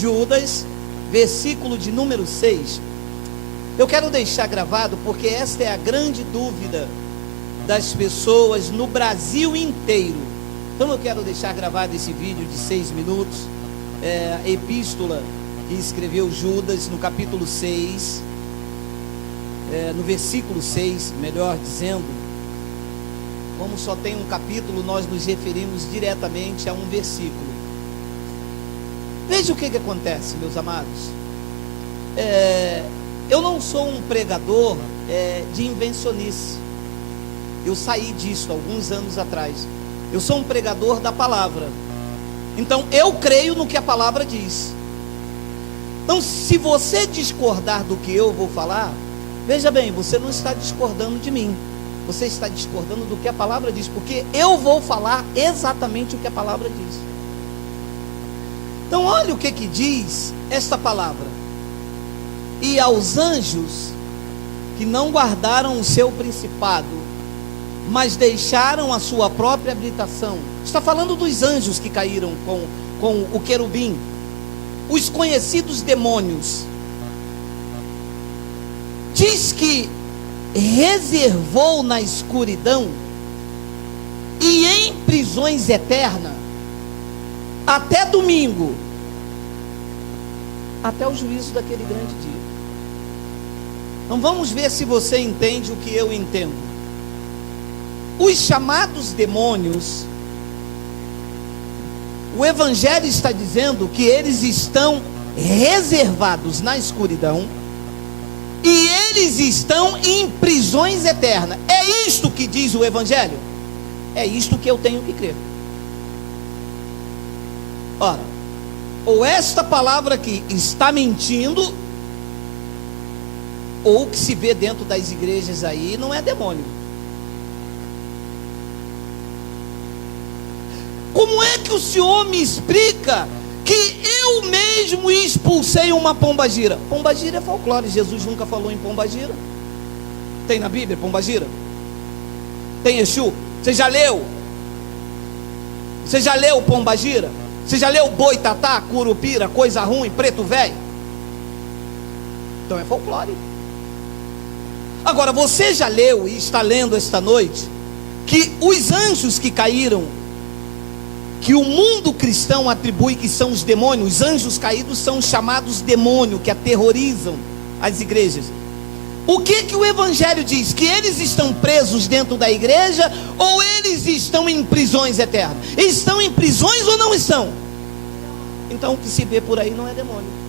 Judas, versículo de número 6. Eu quero deixar gravado, porque esta é a grande dúvida das pessoas no Brasil inteiro. Então eu quero deixar gravado esse vídeo de 6 minutos, a epístola que escreveu Judas, no capítulo 6, no versículo 6, melhor dizendo. Como só tem um capítulo, nós nos referimos diretamente a um versículo. Veja o que acontece, meus amados. Eu não sou um pregador de invencionice. Eu saí disso alguns anos atrás. Eu sou um pregador da palavra. Então eu creio no que a palavra diz. Então, se você discordar do que eu vou falar, veja bem, você não está discordando de mim. Você está discordando do que a palavra diz, porque eu vou falar exatamente o que a palavra diz. Então olha o que diz esta palavra: e aos anjos que não guardaram o seu principado, mas deixaram a sua própria habitação. Está falando dos anjos que caíram com o querubim, os conhecidos demônios. Diz que reservou na escuridão e em prisões eternas até domingo, até o juízo daquele grande dia. Então vamos ver se você entende o que eu entendo. Os chamados demônios, o Evangelho está dizendo que eles estão reservados na escuridão e eles estão em prisões eternas. É isto que diz o Evangelho? É isto que eu tenho que crer. Ora, ou esta palavra aqui está mentindo, ou o que se vê dentro das igrejas aí não é demônio. Como é que o senhor me explica que eu mesmo expulsei uma pombagira? Pombagira é folclore, Jesus nunca falou em pombagira. Tem na Bíblia pombagira? Tem Exu? Você já leu? Você já leu pombagira? Você já leu boitatá, curupira, coisa ruim, preto velho? Então é folclore. Agora, você já leu e está lendo esta noite que os anjos que caíram, que o mundo cristão atribui que são os demônios, os anjos caídos são chamados demônios, que aterrorizam as igrejas. O que o Evangelho diz? Que eles estão presos dentro da igreja, ou eles estão em prisões eternas? Estão em prisões ou não estão? Então o que se vê por aí não é demônio.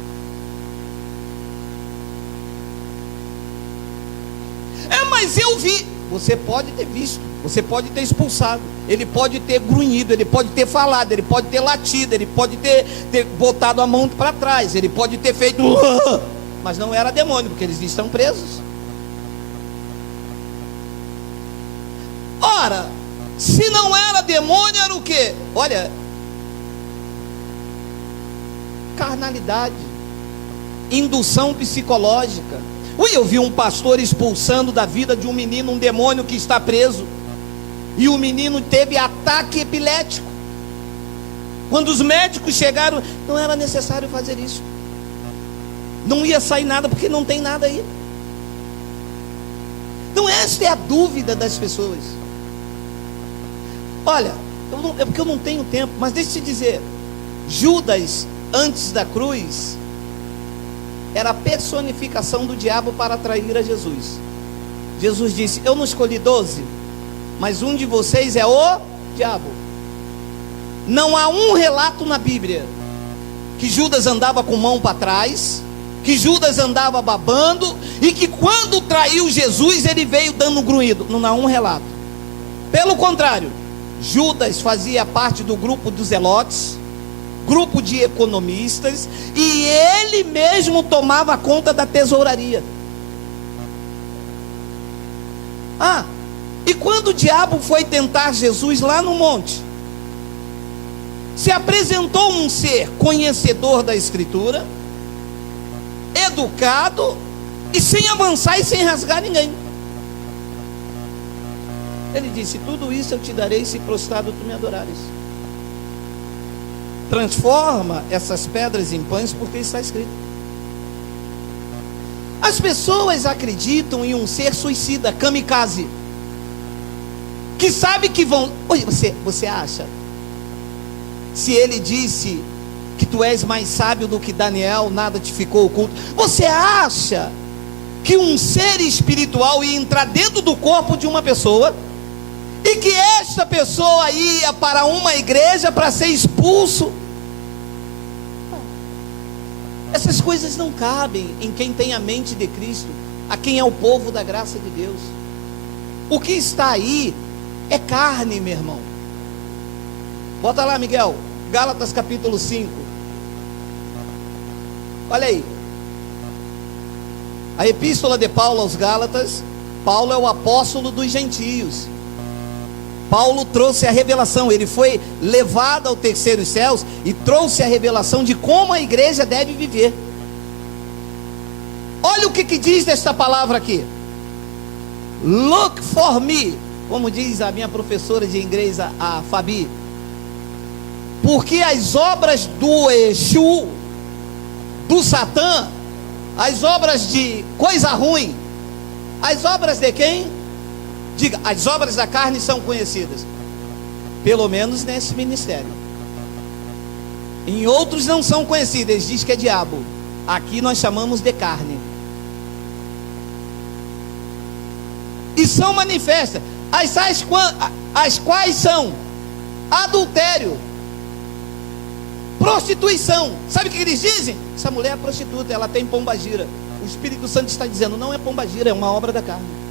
Mas eu vi. Você pode ter visto, você pode ter expulsado, ele pode ter grunhido, ele pode ter falado, ele pode ter latido, ele pode ter botado a mão para trás, ele pode ter feito mas não era demônio, porque eles estão presos. Ora, se não era demônio, era o quê? Olha, carnalidade, indução psicológica. Eu vi um pastor expulsando da vida de um menino um demônio que está preso, e o menino teve ataque epilético. Quando os médicos chegaram, não era necessário fazer isso, não ia sair nada, porque não tem nada aí. Então esta é a dúvida das pessoas. Olha, é porque eu não tenho tempo, mas deixa eu te dizer, Judas, antes da cruz, era a personificação do diabo para atrair a Jesus. Jesus disse: eu não escolhi 12, mas um de vocês é o diabo. Não há um relato na Bíblia que Judas andava com mão para trás, que Judas andava babando, e que quando traiu Jesus ele veio dando um grunhido. Não há um relato. Pelo contrário, Judas fazia parte do grupo dos zelotes, grupo de economistas, e ele mesmo tomava conta da tesouraria. E quando o diabo foi tentar Jesus lá no monte, se apresentou um ser conhecedor da Escritura, educado, e sem avançar e sem rasgar ninguém. Ele disse: tudo isso eu te darei se prostrado tu me adorares. transforma essas pedras em pães, porque está escrito. As pessoas acreditam em um ser suicida, kamikaze, que sabe que vão... Oi, você acha? Se ele disse que tu és mais sábio do que Daniel, nada te ficou oculto. Você acha que um ser espiritual ia entrar dentro do corpo de uma pessoa, e que esta pessoa ia para uma igreja para ser expulso? Essas coisas não cabem em quem tem a mente de Cristo, a quem é o povo da graça de Deus. O que está aí é carne, meu irmão. Bota lá, Miguel, Gálatas capítulo 5. Olha aí, a epístola de Paulo aos Gálatas. Paulo é o apóstolo dos gentios. Paulo trouxe a revelação, ele foi levado ao terceiro céus e trouxe a revelação de como a igreja deve viver. Olha o que diz desta palavra aqui: look for me, como diz a minha professora de inglês, a Fabi, porque as obras do Exu, do Satã, as obras de coisa ruim, as obras de quem? Diga, as obras da carne são conhecidas, pelo menos nesse ministério. Em outros não são conhecidas, eles dizem que é diabo. Aqui nós chamamos de carne. E são manifestas, as quais são adultério, prostituição. Sabe o que eles dizem? Essa mulher é prostituta, ela tem pombagira. O Espírito Santo está dizendo, não é pombagira, é uma obra da carne.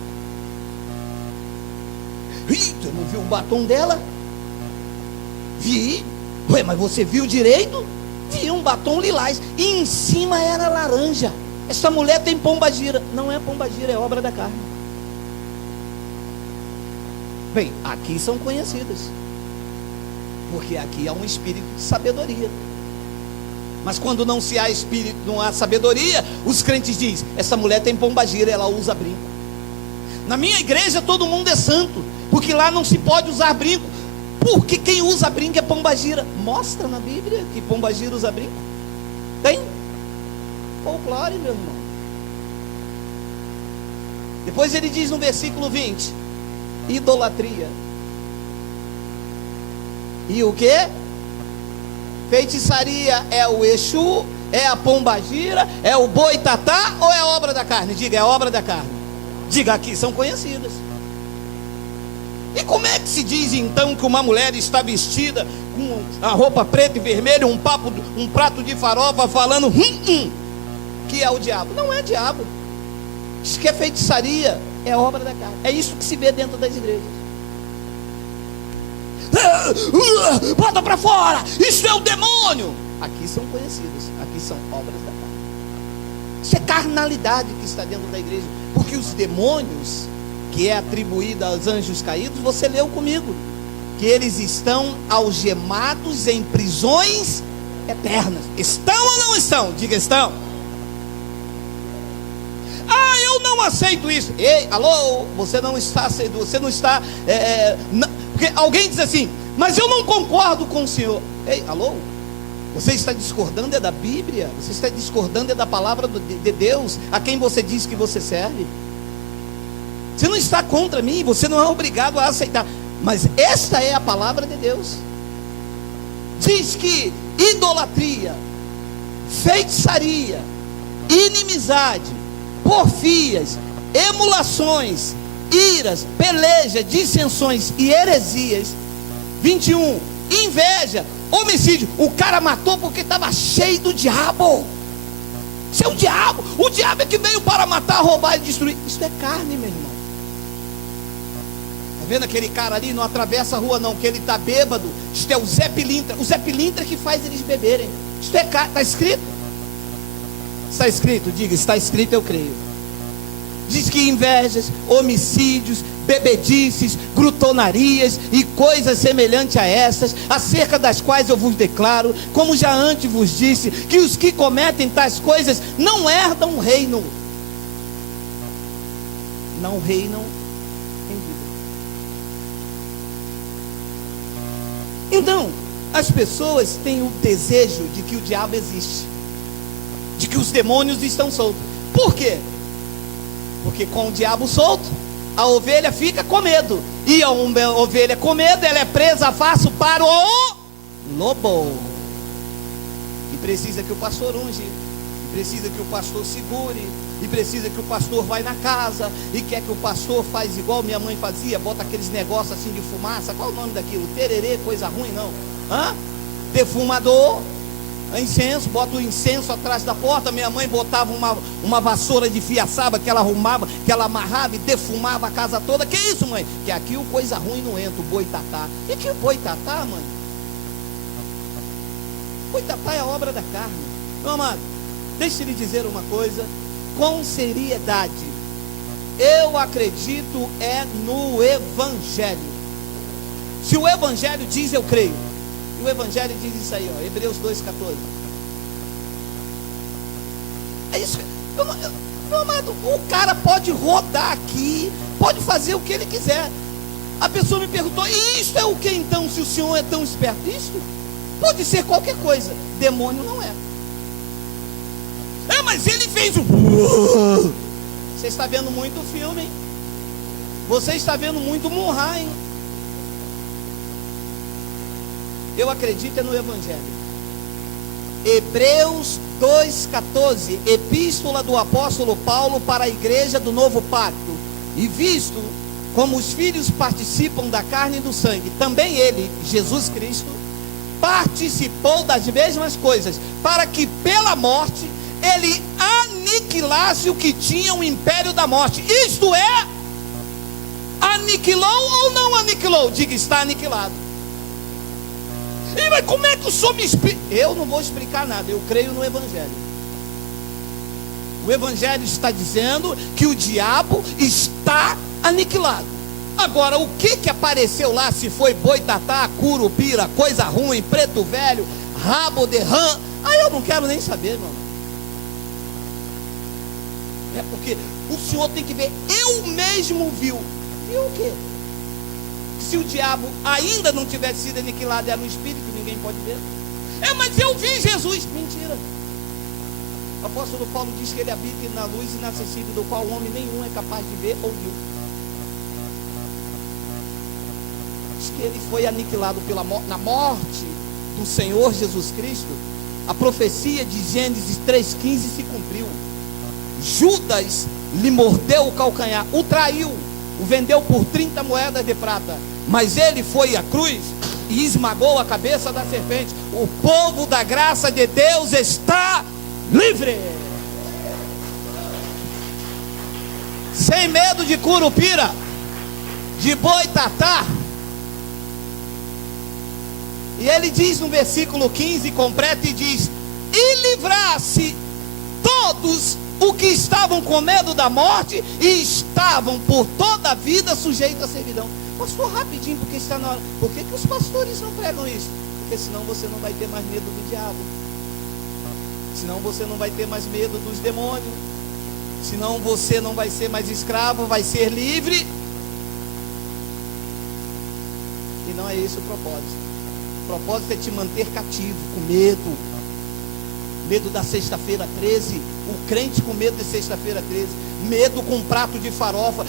Ih, tu não viu o batom dela? Vi. Ué, mas você viu direito? Vi um batom lilás, e em cima era laranja. Essa mulher tem pombagira. Não é pombagira, é obra da carne. Bem, aqui são conhecidas, porque aqui há um espírito de sabedoria. Mas quando não se há espírito, não há sabedoria, os crentes dizem, essa mulher tem pombagira, ela usa brinco. Na minha igreja todo mundo é santo, porque lá não se pode usar brinco, porque quem usa brinco é pombagira. Mostra na Bíblia que pombagira usa brinco? Tem? Folclore, meu irmão. Depois ele diz no versículo 20, idolatria. E o que? Feitiçaria é o Exu, é a pombagira, é o boitatá, ou é obra da carne? Diga, é obra da carne. Diga, aqui são conhecidas. E como é que se diz então que uma mulher está vestida com a roupa preta e vermelha, um prato de farofa, falando que é o diabo? Não é diabo. Diz que é feitiçaria, é obra da carne. É isso que se vê dentro das igrejas. Bota para fora, isso é o demônio. Aqui são conhecidas, aqui são obras da carne. Isso é carnalidade que está dentro da igreja. Porque os demônios, que é atribuído aos anjos caídos, você leu comigo, que eles estão algemados em prisões eternas. Estão ou não estão? Diga, estão. Ah, eu não aceito isso. Ei, alô, você não está aceito, você não está porque alguém diz assim, mas eu não concordo com o senhor. Ei, alô, você está discordando é da Bíblia, você está discordando é da palavra de Deus, a quem você diz que você serve. Você não está contra mim, você não é obrigado a aceitar, mas esta é a palavra de Deus. Diz que idolatria, feitiçaria, inimizade, porfias, emulações, iras, peleja, dissensões e heresias. 21, inveja, homicídio. O cara matou porque estava cheio do diabo. Isso é o diabo. O diabo é que veio para matar, roubar e destruir. Isso é carne, meu irmão. Está vendo aquele cara ali? Não atravessa a rua não, que ele está bêbado. Isto é o Zé Pilintra. O Zé Pilintra que faz eles beberem. Isto é carne. Está escrito? Está escrito? Diga, está escrito, eu creio. Diz que invejas, homicídios, bebedices, glutonarias e coisas semelhantes a essas, acerca das quais eu vos declaro, como já antes vos disse, que os que cometem tais coisas não herdam o reino. Não reinam em vida. Então, As pessoas têm o desejo de que o diabo existe, de que os demônios estão soltos. Por quê? Porque com o diabo solto, a ovelha fica com medo. E a ovelha com medo, ela é presa fácil para o lobo. E precisa que o pastor unge, e precisa que o pastor segure, e precisa que o pastor vai na casa, e quer que o pastor faz igual minha mãe fazia, bota aqueles negócios assim de fumaça. Qual o nome daquilo? Tererê, coisa ruim não. Defumador, incenso, bota o incenso atrás da porta. Minha mãe botava uma vassoura de fiaçaba que ela arrumava, que ela amarrava e defumava a casa toda. Que isso, mãe? Que aqui o coisa ruim não entra, o boitatá. E que o boitatá, mãe? Boitatá é a obra da carne. Meu amado, deixe eu lhe dizer uma coisa com seriedade. Eu acredito no Evangelho. Se o Evangelho diz, eu creio. E o Evangelho diz isso aí, Hebreus 2,14. É isso. Meu amado, o cara pode rodar aqui, pode fazer o que ele quiser. A pessoa me perguntou: e isto é o que então, se o senhor é tão esperto? Isto pode ser qualquer coisa. Demônio não é. Mas ele fez o... Você está vendo muito filme, hein? Você está vendo muito Munhá, hein? Eu acredito no Evangelho. Hebreus 2,14, epístola do apóstolo Paulo para a igreja do novo pacto. E visto como os filhos participam da carne e do sangue, também ele, Jesus Cristo, participou das mesmas coisas, para que pela morte ele aniquilasse o que tinha o império da morte. Isto é, aniquilou ou não aniquilou? Diga, está aniquilado. E mas como é que o senhor me explica? Eu não vou explicar nada, eu creio no Evangelho. O Evangelho está dizendo que o diabo está aniquilado. Agora, o que apareceu lá? Se foi boitatá, curupira, coisa ruim, preto velho, rabo de rã, eu não quero nem saber, meu irmão. É porque o senhor tem que ver. Eu mesmo viu o quê? Se o diabo ainda não tivesse sido aniquilado, era um espírito, ninguém pode ver. Mas eu vi Jesus. Mentira. O apóstolo Paulo diz que ele habita na luz inacessível, do qual o homem nenhum é capaz de ver ou viu. Diz que ele foi aniquilado na morte do Senhor Jesus Cristo. A profecia de Gênesis 3,15 se cumpriu. Judas lhe mordeu o calcanhar, o traiu, o vendeu por 30 moedas de prata, mas ele foi à cruz e esmagou a cabeça da serpente. O povo da graça de Deus está livre, sem medo de curupira, de boitatá. E ele diz no versículo 15, completa, e diz: e livrasse todos o que estavam com medo da morte e estavam por toda a vida sujeitos à servidão. Pastor, rapidinho, porque está na hora. Por que os pastores não pregam isso? Porque senão você não vai ter mais medo do diabo, senão você não vai ter mais medo dos demônios, senão você não vai ser mais escravo, vai ser livre. E não é esse o propósito. O propósito é te manter cativo, com medo. Medo da sexta-feira 13, o crente com medo de sexta-feira 13, medo com um prato de farofa.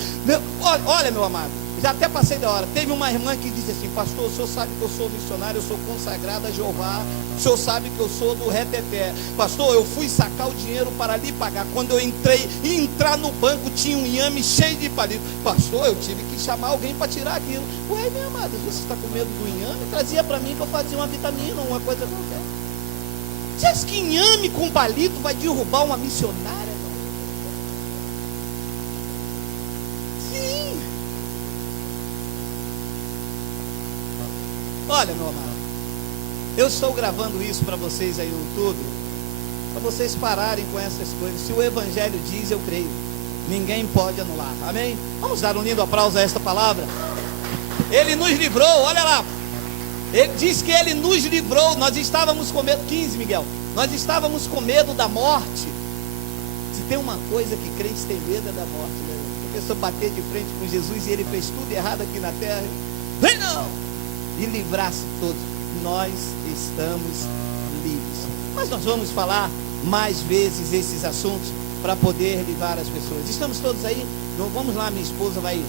Olha, meu amado, já até passei da hora. Teve uma irmã que disse assim: pastor, o senhor sabe que eu sou missionário, eu sou consagrada a Jeová, o senhor sabe que eu sou do reteté. Pastor, eu fui sacar o dinheiro para lhe pagar. Quando eu entrar no banco, tinha um inhame cheio de palito. Pastor, eu tive que chamar alguém para tirar aquilo. Ué, minha amada, você está com medo do inhame? Trazia para mim que eu fazia uma vitamina, uma coisa qualquer. Você acha que inhame com palito vai derrubar uma missionária? Sim. Olha, meu amado, eu estou gravando isso para vocês aí no YouTube, para vocês pararem com essas coisas. Se o Evangelho diz, eu creio. Ninguém pode anular. Amém? Vamos dar um lindo aplauso a esta palavra. Ele nos livrou, olha lá. Ele diz que ele nos livrou. Nós estávamos com medo. 15, Miguel. Nós estávamos com medo da morte. Se tem uma coisa que crentes têm medo é da morte, né? A pessoa bater de frente com Jesus e ele fez tudo errado aqui na terra. Vem não! E livrasse todos. nós estamos livres. Mas nós vamos falar mais vezes esses assuntos para poder livrar as pessoas. Estamos todos aí? Vamos lá, minha esposa vai